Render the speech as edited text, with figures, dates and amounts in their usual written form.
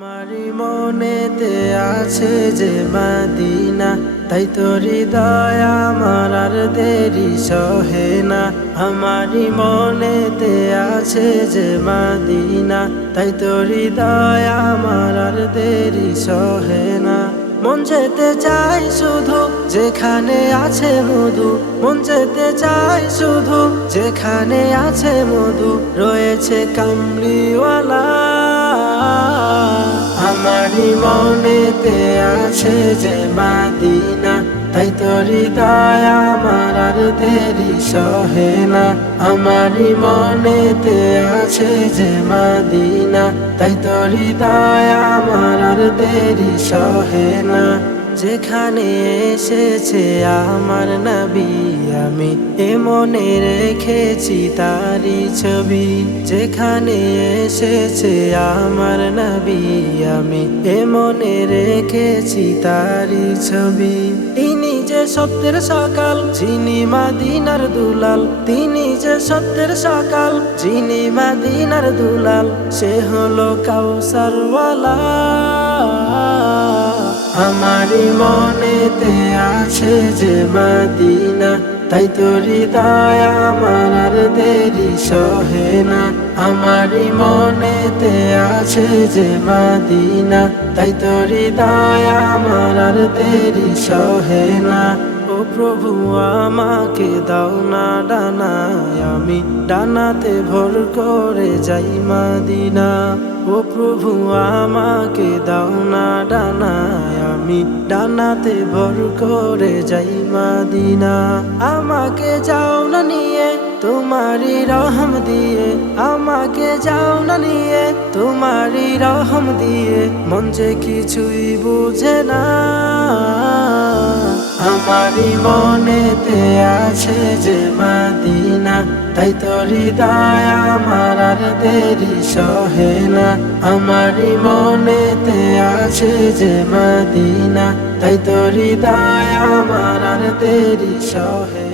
আমারি মনেতে আছে যে মদিনা, তাই তো হৃদয় আমার আর দেরি সহে না। আমারি মনেতে আছে যে মদিনা, তাই তো হৃদয় আমার আর দেরি সহে না। মন যেতে চাই শুধু যেখানে আছে মধু, মন যেতে চাই শুধু যেখানে আছে মধু, রয়েছে কামলিওয়ালা। আমারি মনেতে আছে যে মদিনা, তাই তো হৃদয় আমার আর দেরি সহে না। আমারি মনেতে আছে যে মদিনা, তাই তো হৃদয় আমার আর দেরি সহে না। যেখানে এসেছে আমার নবী, আমি এ মনে রেখেছি তারি ছবি। যেখানে এসেছে আমার নবী, আমি এ মনে রেখেছি তারি ছবি। তিনি যে সত্যের সকাল, যিনি মদিনার দুলাল। তিনি যে সত্যের সকাল, যিনি মদিনার দুলাল। সে হলো কাউসারওয়ালা। আমারি মনেতে আছে যে মদিনা, তাই তো হৃদয় আমার আর দেরি সহে না। আমারি মনেতে আছে যে মদিনা, তাই তো হৃদয় আমার আর দেরি সহে না। ও প্রভু আমাকে দাও না ডানায়, আমি ডানাতে ভর করে যাই মদিনা। ও প্রভু আমাকে দাও না ডানায়, আমি ডানাতে ভর করে যাই মদিনা। আমাকে যাও না নিয়ে তোমারি রহম দিয়ে, আমাকে যাও না নিয়ে তোমারি রহম দিয়ে, মন যে কিছুই বুঝে না। আমারি মনেতে আছে যে মদিনা, তাই তো হৃদয় আমার আর দেরি সহে না। আমারি মনেতে আছে যে মদিনা, তাই তো হৃদয় আমার আর দেরি সহে।